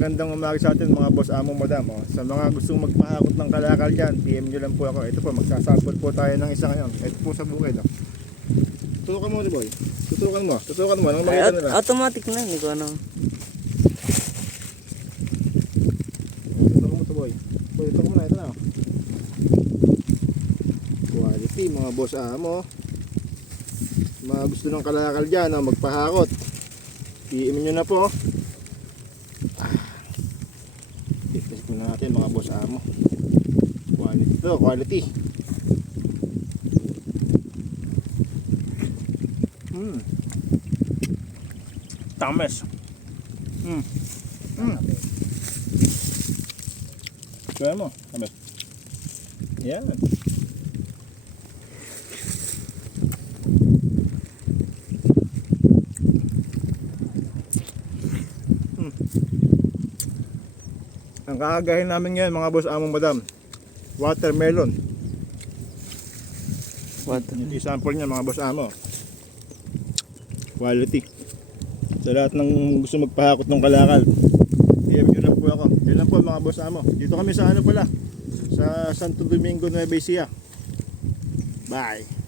Magandang umaga sa atin mga boss amo madam. Sa mga gustong magpahakot ng kalakal dyan, PM nyo lang po ako. Ito po, magsasample po tayo ng isa ngayon. Ito po sa bukid. Tutukan mo ni boy. Tutukan mo. Nang makita nila. Automatic na, hindi ko ano. Tutukan mo ito boy. Boy, tutukan mo na. Ito na. Quality mga boss amo. Mga gusto ng kalakal dyan, magpahakot. PM nyo na po. Test muna natin mga boss amo. Quality to, quality. Tames. Kaya mo, tames. Yan. Ang kakagahin namin ngayon mga boss among madam, watermelon. Yung sample niya mga boss amo. Quality. Sa lahat ng gusto magpahakot ng kalakal, PM nyo lang po ako. Yun lang po mga boss amo. Dito kami sa ano pala, sa Santo Domingo, Nueva Ecija. Bye.